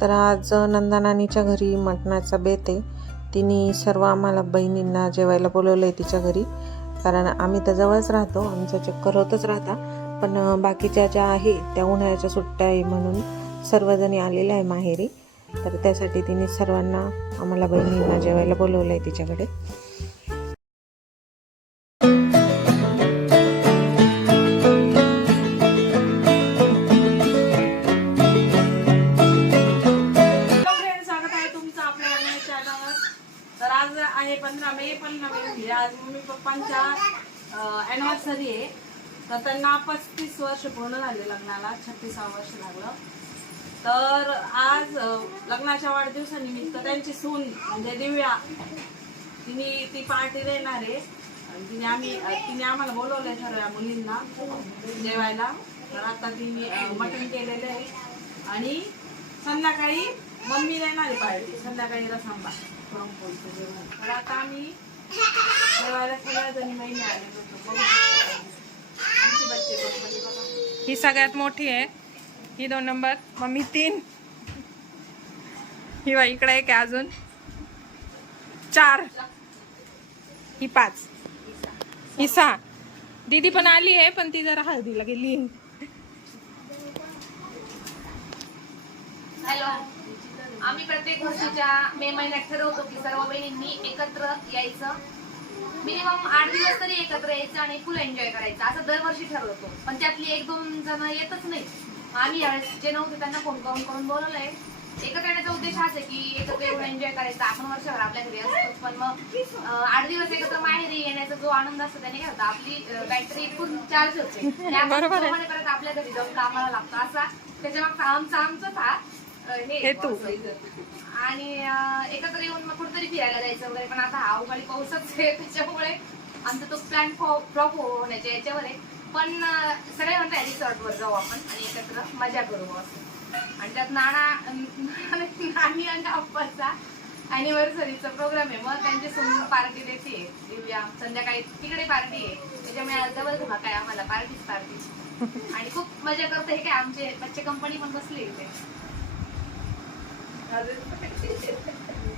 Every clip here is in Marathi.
तर आज नंदानानीच्या घरी मटणाचा बेत आहे. तिने सर्व आम्हाला बहिणींना जेवायला बोलवलं आहे तिच्या घरी. कारण आम्ही तर जवळच राहतो आमचं चक्कर होतच राहता. पण बाकीच्या ज्या आहे त्या उन्हाळ्याच्या सुट्ट्या आहे म्हणून सर्वजणी आलेल्या आहे माहेरी. तर त्यासाठी तिने सर्वांना आम्हाला बहिणींना जेवायला बोलवलं आहे तिच्याकडे. ॲनिव्हर्सरी आहे. तर त्यांना पस्तीस वर्ष पूर्ण झाले लग्नाला छत्तीसावं वर्ष लागलं. तर आज लग्नाच्या वाढदिवसानिमित्त त्यांची सून म्हणजे दिव्या तिने ती पार्टी देणार आहे. तिने आम्ही तिने आम्हाला बोलवलंय सर्व मुलींना जेवायला. तर आता तिने मटण केलेलं आहे. आणि संध्याकाळी मम्मी देणार आहे पार्टी संध्याकाळी रसांबा. पुरणपोळीचं जेवण तर आता आम्ही ही सगळ्यात मोठी आहे. ही दोन नंबर. मम्मी तीन. ही बाई इकडे एक आहे अजून. चार. ही पाच. ही सहा. दीदी पण आली आहे पण ती जरा हळदीला गेली. हॅलो. आम्ही प्रत्येक गोष्टीच्या मे महिन्यात ठरवतो की सर्व बहिणींनी एकत्र यायचं. मिनिमम आठ दिवस तरी एकत्र यायचं आणि फुल एन्जॉय करायचं. असं दरवर्षी ठरवतो. पण त्यातली एक दोन जण येतच नाही आम्ही यावेळेस जे नव्हते त्यांना फोन करून करून बोलवलंय. एकत्र येण्याचा उद्देश हाच आहे की एकत्र येऊन एन्जॉय करायचा. आपण वर्षभर आपल्या घरी असतो. पण मग आठ दिवस एकत्र माहेरी येण्याचा जो आनंद असतो त्याने काय होतं आपली बॅटरी पूर्ण चार्ज होते. परत आपल्या घरी जाऊन कामाला लागतो. असा त्याच्यामागचा आमचा आमचाच हे हेतू. आणि एकत्र येऊन मग कुठेतरी फिरायला जायचं वगैरे पण आता हा पाऊसच आहे त्याच्यामुळे आमचा तो प्लॅन फ्लॉप होण्याच्या याच्यावर आहे. पण सगळे म्हणतात रिसॉर्टवर जाऊ आपण आणि एकत्र मजा करू असं. आणि त्यात नाना नानी आणि अप्पाचा अॅनिव्हर्सरीचा प्रोग्राम आहे. मग त्यांची समोर पार्टी देते दिव्या संध्याकाळी तिकडे पार्टी आहे. त्याच्यामुळे डबल धमाका आहे आम्हाला पार्टीच पार्टी आणि खूप मजा करतो. हे काय आमचे बच्चे कंपनी पण बसली इथे.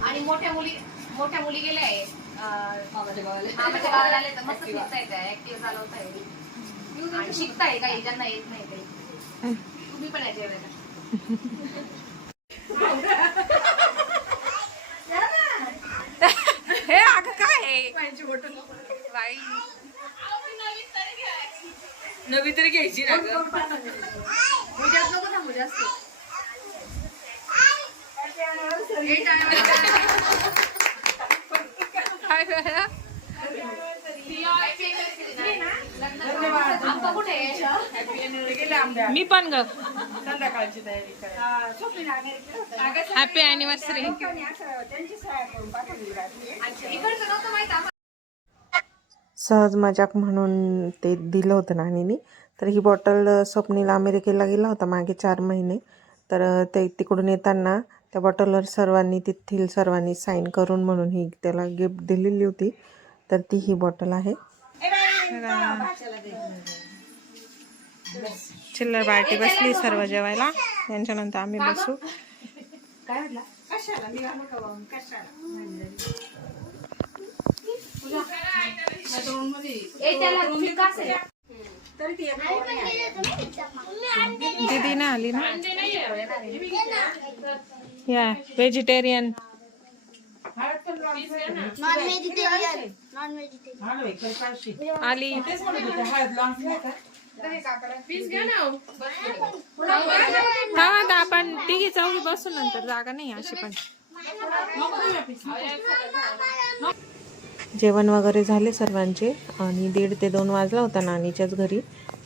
आणि मोठ्या मुली मोठ्या मुली गेल्या आहे मामाच्या गावाला आले तर मस्त फिरताय त्या ऍक्टिव्ह चालवताय आणि शिकताय काही ज्यांना येत नाही काही तुम्ही पण याच्या वेळेला हे अगं काय आहे? बाई. नवी तरी घ्यायची ना काय झालं? मी पण ग. संध्याकाळची तयारी हॅपी अॅनिव्हर्सरी सहज मजाक म्हणून ते दिलं होतं नानीनी. तर ही बॉटल स्वप्नीला अमेरिकेला गेला होता मागे चार महिने. तर ते तिकडून येताना त्या बॉटलवर सर्वांनी तिथील सर्वांनी साईन करून म्हणून ही त्याला गिफ्ट दिलेली होती. तर ती ही बॉटल आहे. चिल्लर पार्टी बसली सर्व जेवायला. त्यांच्यानंतर आम्ही बसू. आहे. दीदी नाही आली ना? या vegetarian non vegetarian non vegetarian आली हा आता. आपण तिघी चौघी बसू नंतर जागा नाही अशी पण. जेवण वगैरे झाले सर्वांचे आणि दीड ते दोन वाजला होता नानीच्याच घरी.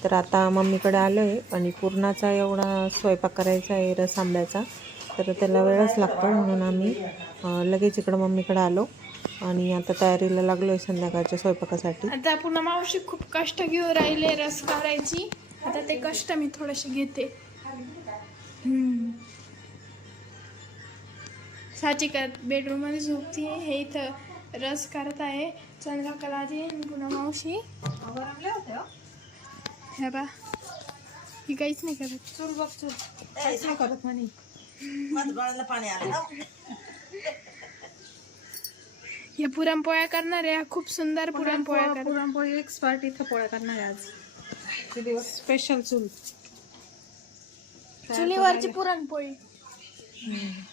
तर आता मम्मीकडे आलो आहे आणि पूर्णाचा एवढा स्वयंपाक करायचा आहे रस आंब्याचा. तर त्याला वेळच लागतो म्हणून आम्ही लगेच इकडं मम्मीकडे आलो आणि आता तयारीला लागलो आहे संध्याकाळच्या स्वयंपाकासाठी. आता पुन्हा मावशी खूप कष्ट घेऊन राहिले रस काढायची. आता ते कष्ट मी थोडेसे घेते. साची साचिका बेडरूममध्ये झोपती हे इथं रस करत आहे. चंद्रकला आधी आणि पुन्हा मावशी. हे बा ही काहीच नाही करत. चल बघ चल. काहीच नाही करत म्हणे. या पुरणपोळ्या करणार आहे. खूप सुंदर पुरणपोळ्या करणार. पुरणपोळी एक्सपर्ट इथं पोळ्या करणार आहे आज. दिवस स्पेशल चूल. चुलीवरची पुरणपोळी.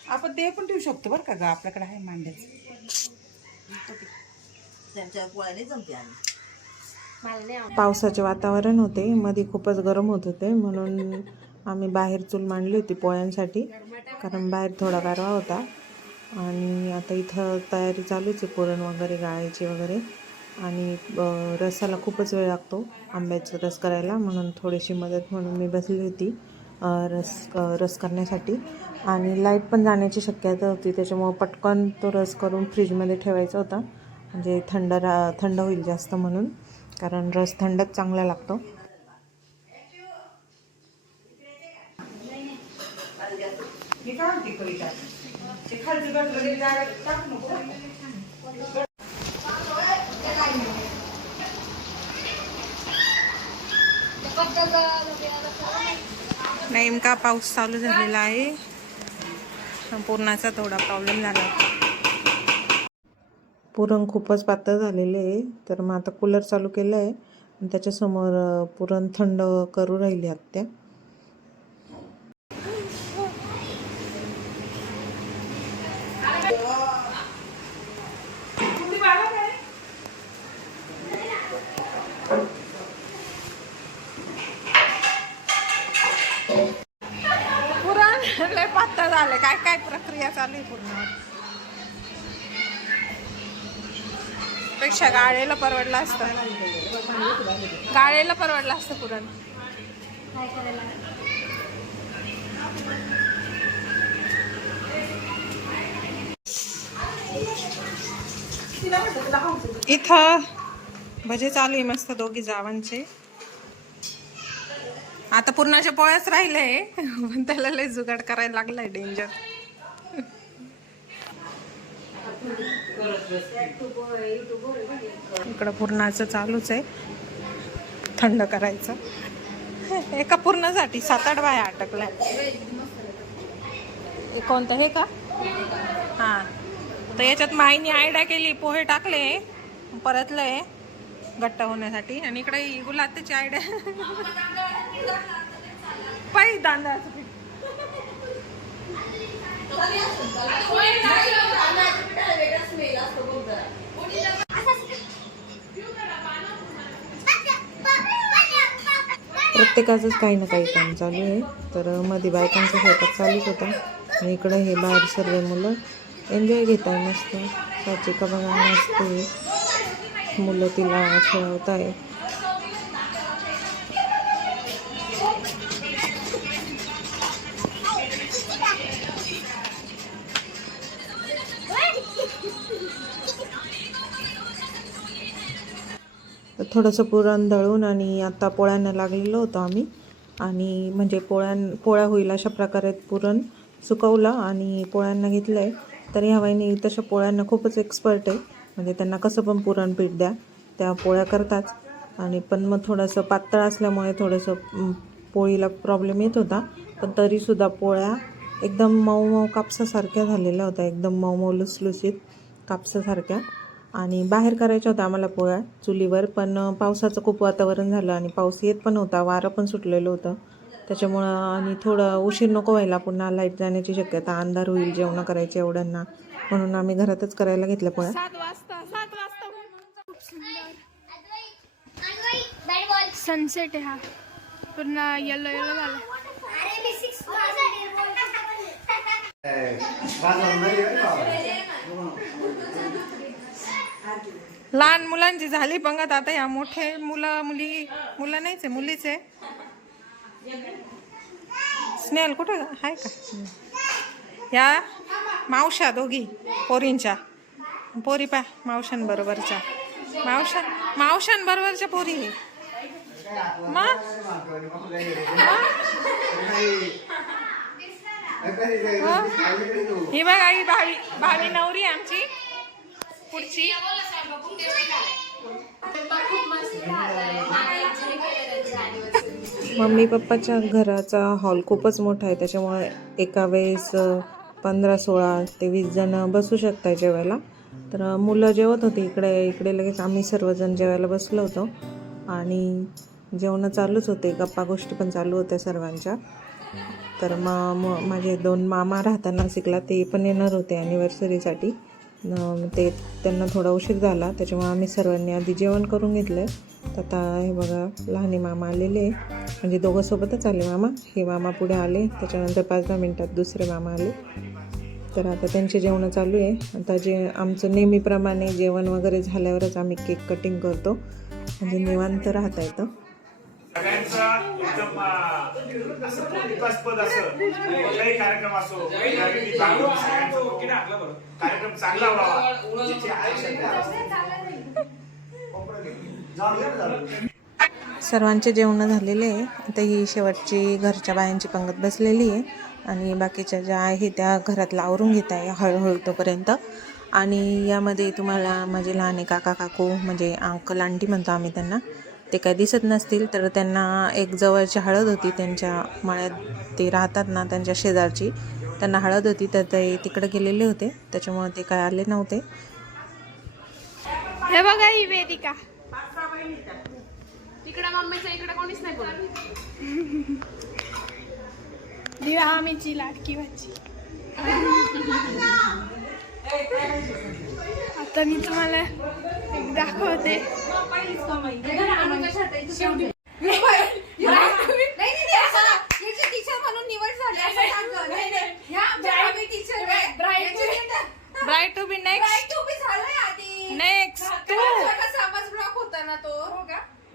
आपण ते पण ठेवू शकतो बरं का ग? आपल्याकडे आहे मांड्याचं. पावसाचे वातावरण होते. मध्ये खूपच गरम होत होते. म्हणून आम्ही बाहेर चूल मांडली होती पोळ्यांसाठी. कारण बाहेर थोडा गारवा होता. आणि आता इथं तयारी चालूच आहे. पुरण वगैरे गाळायची वगैरे. आणि रसाला खूपच वेळ लागतो आंब्याचा रस करायला. म्हणून थोडीशी मदत म्हणून मी बसली होती रस रस करण्यासाठी. आणि लाइट पण जाण्याची शक्यता होती. त्याच्यामुळं पटकन तो रस करून फ्रीजमध्ये ठेवायचा होता. म्हणजे थंड रा थंड होईल जास्त म्हणून. कारण रस थंडच चांगला लागतो. नेमका पाऊस चालू झालेला आहे. पुरणाचा थोडा प्रॉब्लेम झाला. पुरण खूपच पातळ झालेले आहे. तर मग आता कूलर चालू केलं आहे आणि त्याच्यासमोर पुरण थंड करू राहिली आत्या पुरण लय पातळ झालं काय काय प्रक्रिया चालू आहे पूर्ण पेक्षा गाळेला परवडलं असतं. गाळेला परवडलं असतं पुरण. इथं भजे चालू आहे मस्त दोघी जावांचे. आता पूर्णाच्या पोळ्याच राहिले पण त्याला लय जुगाड करायला लागलाय डेंजर इकडं पूर्णाचं चालूच आहे. थंड करायचं. एका पूर्णासाठी सात आठ बाया अटकल्या. हे कोणतं हे का? हां. तर याच्यात माईने आयड्या केली पोहे टाकले परतलंय घट्ट होण्यासाठी. आणि इकडे गुलाब त्याची आयडिया. पायी तांदळाचं पीठ प्रत्येकाचंच काही ना काही काम चालू आहे. तर मध्ये बायकांचा स्वयंपाक चालूच होता. आणि इकडं हे बाहेर सर्व मुलं एन्जॉय घेत आहे मस्त. साचिका बघा नसते मुलं तिला खेळवत थोडंसं पुरण दळून आणि आता पोळ्यांना लागलेलो होतो आम्ही. आणि म्हणजे पोळ्यां पोळ्या होईल अशा प्रकारे पुरण सुकवलं आणि पोळ्यांना घेतलं आहे तर ह्या वहिनी तशा पोळ्यांना खूपच एक्सपर्ट आहे. म्हणजे त्यांना कसं पण पुरण पीठ द्या त्या पोळ्या करतात. आणि पण मग थोडंसं पातळ असल्यामुळे थोडंसं पोळीला प्रॉब्लेम येत होता. पण तरीसुद्धा पोळ्या एकदम मऊ मऊ कापसासारख्या झालेल्या होत्या. एकदम मऊ मऊ लुसलुसीत कापसासारख्या. आणि बाहेर करायच्या होत्या आम्हाला पोळ्या चुलीवर पण पावसाचं खूप वातावरण झालं आणि पाऊस येत पण होता वारं पण सुटलेलं होतं. त्याच्यामुळं आणि थोडं उशीर नको व्हायला पुन्हा लाइट जाण्याची शक्यता अंधार होईल जेवणं करायचे एवढ्यांना. म्हणून आम्ही घरातच करायला घेतल्या पोळ्या. सनसेट आहे हा. पूर्ण येलो येलो झाला. लहान मुलांची झाली पंगत. आता या मोठे मुलं मुली मुलं नाहीच आहे मुलीच आहे. स्नेहल कुठं आहे? का? या मावशा दोघी पोरींच्या. पोरी पा मावशांबरोबरच्या मावशा मावशांबरोबरच्या पोरी. मग? ही? बघा ही भावी भावी नवरी आमची. पुढची खूप मस्त राहत आहे मम्मी पप्पाच्या घराचा हॉल खूपच मोठा आहे त्याच्यामुळे एका वेळेस पंधरा सोळा ते वीस जण बसू शकतात जेवायला. तर मुलं जेवत होती इकडे इकडे लगेच आम्ही सर्वजण जेवायला बसलो होतो. आणि जेवणं चालूच होते गप्पा गोष्टी पण चालू होत्या सर्वांच्या. तर मग माझे दोन मामा राहताना शिकला ते पण येणार होते ॲनिव्हर्सरीसाठी ते त्यांना थोडा उशीर झाला त्याच्यामुळे आम्ही सर्वांनी आधी जेवण करून घेतलं तर आता हे बघा लहाने मामा आलेले म्हणजे दोघं सोबतच आले मामा. हे मामा पुढे आले. त्याच्यानंतर पाच दहा मिनटात दुसरे मामा आले. तर आता त्यांचे जेवणं चालू आहे. आता जे आमचं नेहमीप्रमाणे जेवण वगैरे झाल्यावरच आम्ही केक कटिंग करतो. म्हणजे निवांत राहता येतं. सगळ्यांचा एकदम असं कौतुकास्पद असं कुठलाही कार्यक्रम असो तो कार्यक्रम चांगला व्हावा. सर्वांचे जेवणं झालेले आहे. आता ही शेवटची घरच्या बायांची पंगत बसलेली आहे. आणि बाकीच्या ज्या आहे त्या घरातला आवरून घेत आहे हळूहळू तोपर्यंत. आणि यामध्ये तुम्हाला माझे लहाने काका काकू म्हणजे अंकल आंटी म्हणतो आम्ही त्यांना. ते काय दिसत नसतील तर त्यांना एक जवळची हळद होती त्यांच्या मळ्यात. ते राहतात ना त्यांच्या शेजारची. त्यांना हळद होती तर ते तिकडे गेलेले होते. त्याच्यामुळे ते काय आले नव्हते. हे बघा ही वेदिका. तिकडे मम्मीच्या इकडे कोणीच नाही बोलत. दिवा आम्हीची लाडकी भाजी आता मी तुम्हाला एक दाखवते. टीचर म्हणून निवड झाली असं सांग. नाही, नाही. ह्या आमच्या आम्ही teacher आहे. याची- bright to be next to be झालंय आधी. नेक्स्ट ते आपला समाज ब्लॉक होता ना तो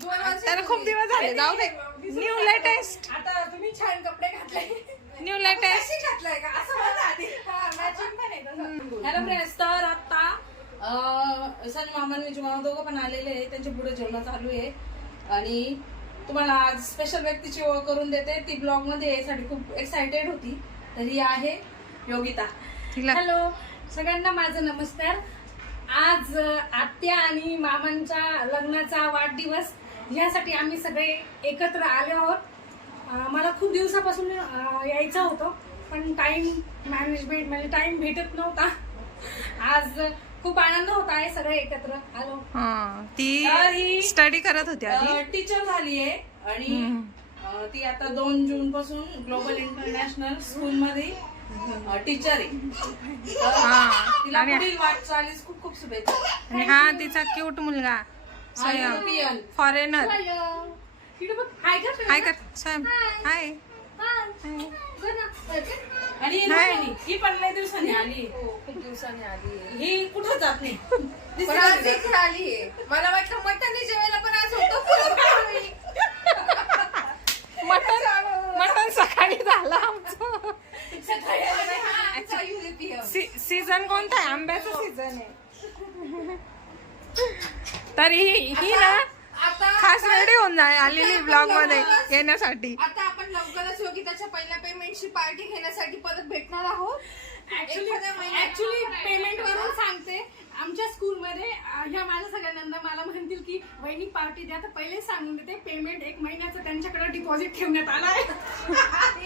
दोन वर्ष त्याला खूप दिवस झाले जाऊ दे. न्यू लेटेस्ट आता तुम्ही छान कपडे घातले. न्यू लेटेस्ट घातलाय का? असं आधी. तसं. हॅलो फ्रेंड्स तर आता अं, सनी मामा आणि विजू मामा दोघं पण आलेले आहे त्यांच्या पुढे जेवण चालू आहे. आणि तुम्हाला आज स्पेशल व्यक्तीची ओळख करून देते. ती ब्लॉगमध्ये यासाठी खूप एक्सायटेड होती. तर ही आहे योगिता. हॅलो सगळ्यांना माझा नमस्कार. आज आत्या आणि मामांच्या लग्नाचा वाढदिवस. यासाठी आम्ही सगळे एकत्र आले आहोत. मला खूप दिवसापासून यायचं होतं. पण टाइम मॅनेजमेंट म्हणजे टाइम भेटत नव्हता. आज खूप आनंद होत आहे सगळे एकत्र. आलो. हा तर ती ही- स्टडी करत होती आधी. टीचर झाली आहे आणि अं, ती आता दोन जून पासून ग्लोबल इंटरनॅशनल स्कूल मध्ये टीचर आहे. तर हा तिला आणि पुढील वाटचालीस खूप खूप शुभेच्छा. आणि हा तिचा क्यूट मुलगा. स्वयं. युरोपियन. फॉरेनर हाय कर स्वयं हाय आणि ही ही पण लय दिवसांनी आली. खूप दिवसांनी आली. ही कुठं जात नाही? पण आज इथे आली मला वाटलं मटन जेवायला पण आज होतं मटन मटन सकाळी झालं आमचं. युरोपियन सीझन कोणता आहे? आंब्याचा सीझन आहे. तर ही ही ना आता खास रेडी होऊन जाय आलेली ब्लॉगमध्ये येण्यासाठी. आता आपण लवकरच योगिताच्या पहिल्या पेमेंटची पार्टी घेण्यासाठी परत भेटणार आहोत. एखाद्या महिन्यात- ऍक्च्युली पेमेंट वरून सांगते. आमच्या स्कूलमध्ये अ, ह्या माझ्या सगळ्यांना मला म्हणतील की वहिनी पार्टी द्या. तर पहिले सांगून देते पेमेंट एक महिन्याचं त्यांच्याकडे डिपॉझिट ठेवण्यात आलं आहे.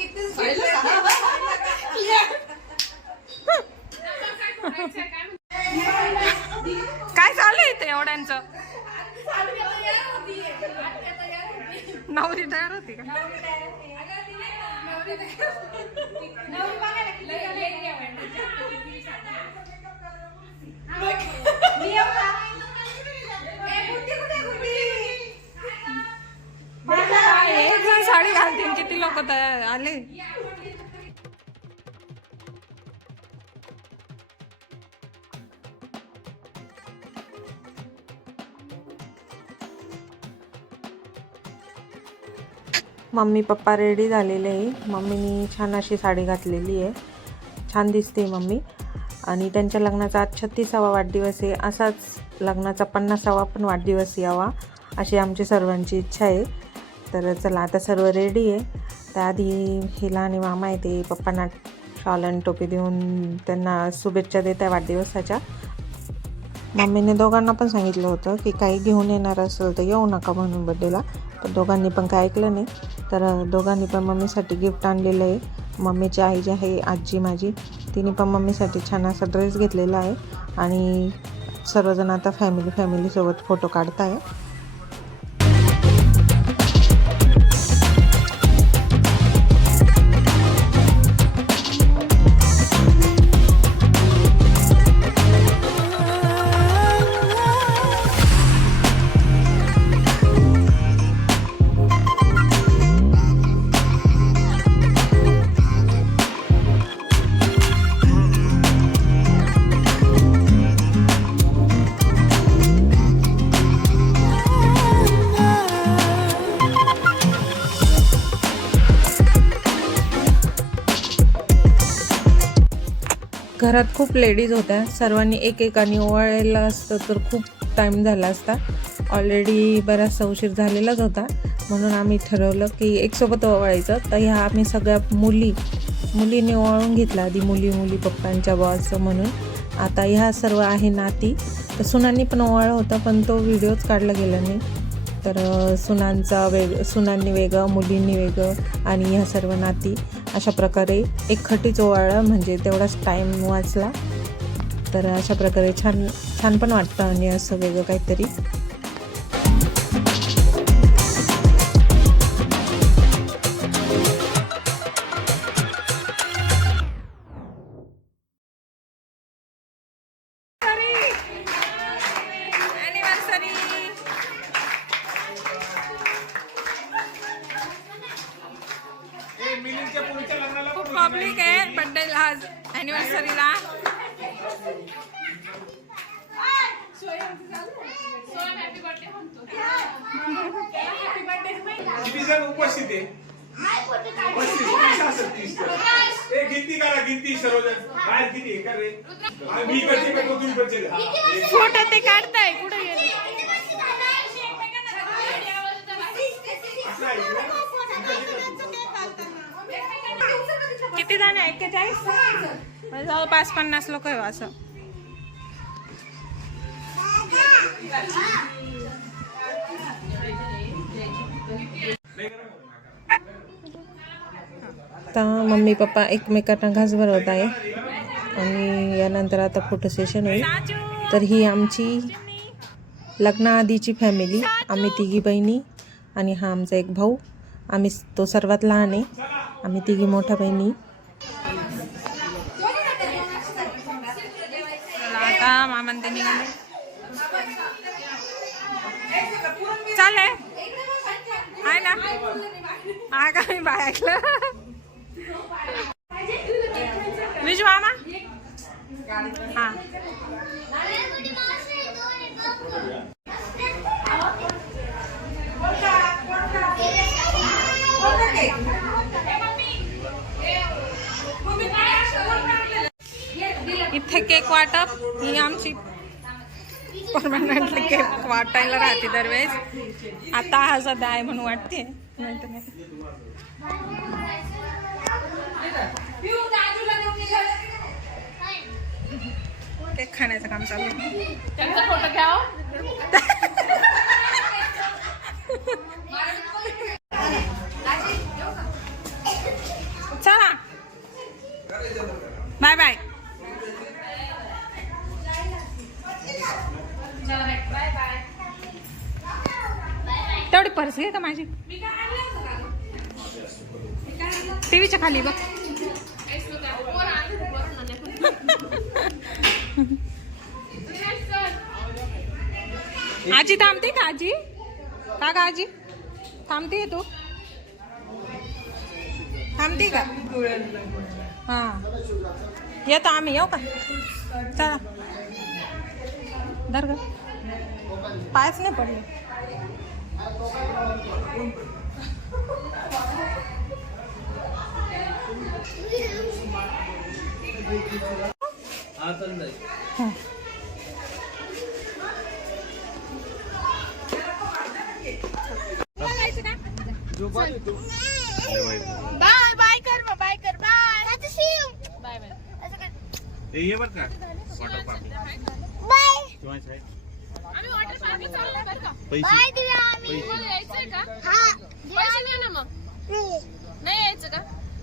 इथेच काय चालू आहे ते एवढ्यांचं? आत्या तयार. आत्या तयार होतीये. नवरी तयार होती का? नवरी एक जण साडी घालतील किती लोक आले. मम्मी पप्पा रेडी झालेले आहे. मम्मीनी छान अशी साडी घातलेली आहे. छान दिसते मम्मी. आणि त्यांच्या लग्नाचा आज छत्तीसावा वाढदिवस आहे. असाच लग्नाचा पन्नासावा पण वाढदिवस यावा अशी आमची सर्वांची इच्छा आहे. तर चला आता सर्व रेडी आहे. त्याआधी हिला लहान मामा आहे ते पप्पांना शॉल आणि टोपी देऊन त्यांना शुभेच्छा देत आहे वाढदिवसाच्या. मम्मीने दोघांना पण सांगितलं होतं की काही घेऊन येणार असेल तर येऊ नका म्हणून बड्डेला दोघांनी पण काय ऐकलं नाही. तर दोघांनी पण मम्मीसाठी गिफ्ट आणलेलं आहे. मम्मीची आई जी आहे आजी माझी तिने पण मम्मीसाठी छान असा ड्रेस घेतलेला आहे. आणि सर्वजण आता फॅमिली फॅमिलीसोबत फोटो काढताय. घरात खूप लेडीज होत्या. सर्वांनी एकेकाने ओवाळलेलं असतं तर खूप टाईम झाला असता. ऑलरेडी बराचसा उशीर झालेलाच होता. म्हणून आम्ही ठरवलं की एकसोबत ओवाळायचं. तर ह्या आम्ही सगळ्या मुली मुलीने ओवाळून घेतला. आधी मुली मुली पप्पांच्या बॉसचं म्हणून. आता ह्या सर्व आहे नाती. तर सुनांनी पण ओवाळलं होतं पण तो व्हिडिओच काढला गेला नाही. तर सुनांचा वेग सुनांनी वेगळं मुलींनी वेगळं आणि ह्या सर्व नाती. अशा प्रकारे एक खटीच ओवाळलं म्हणजे तेवढाच टाईम वाचला. तर अशा प्रकारे छान छान पण वाटतं आणि असं वेगळं काहीतरी. फ़ोटो ते काढताय कुठे गेले? किती जण एक्केचाळीस? जवळपास पन्नास लोक आहे असं. आता मम्मी पप्पा एकमेकांना घास भरवत आहे. आणि यानंतर आता फोटो सेशन होईल. तर ही आमची लग्नाआधीची फॅमिली आम्ही तिघी बहिणी आणि हा आमचा एक भाऊ. आम्ही तो सर्वात लहान आहे. आम्ही तिघी मोठ्या बहिणी. चालेल ना बाय ऐकलं. मामा. हा. इथे केक वाटप ही आमची परमनंटली केक वाटायला राहते दरवेळेस. आता हा सध्या आहे म्हणून वाटते. नाहीतर नाही. केक खाण्याचं काम चालू आहे. त्यांचा फोटो घ्या हो. चला. बाय बाय तेवढी पर्स घे का माझी. टीव्हीच्या खाली बघ. आजी थांबते का आजी? का ग आजी? थांबते तू? थांबते का? हा. येतो आम्ही येऊ का? चला. ग. पायच नाही पडले. हा. बाय बाय कर मग बाय कर बाय. Bye bye. हे ये बरं का? Water park bye. किंवा आहे. आम्ही वॉटर पार्कला चाललोय बरं का? तुम्हाला यायचंय का? पैसे द्या ना मग. नाही. यायचं का?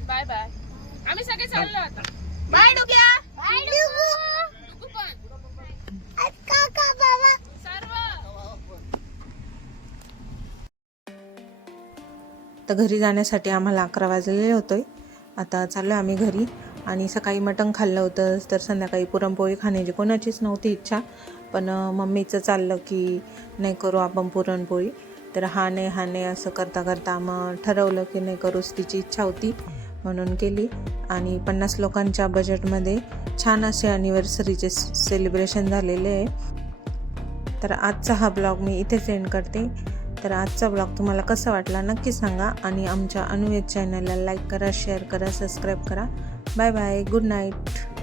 Bye bye. आम्ही सगळे चाललो आता. बाय डुग्या. बाय डुगू. तर घरी जाण्यासाठी आम्हाला अकरा वाजलेले होते आता चाललो आम्ही घरी. आणि सकाळी मटण खाल्लं होतं तर संध्याकाळी पुरणपोळी खाण्याची कोणाचीच नव्हती इच्छा. पण मम्मीचं चाललं की नाही करू आपण पुरणपोळी. तर हा नाही हा नाही असं करता करता मग ठरवलं की नाही करूच तिची इच्छा होती म्हणून केली. आणि पन्नास लोकांच्या बजेटमध्ये छान असे ॲनिव्हर्सरीचे सेलिब्रेशन झालेले आहे. तर आजचा हा ब्लॉग मी इथेच एंड करते. तर आजचा ब्लॉग तुम्हाला कसा वाटला नक्की सांगा आणि आमच्या अनुवेद चॅनलला लाईक करा शेअर करा सबस्क्राईब करा. Bye bye good night.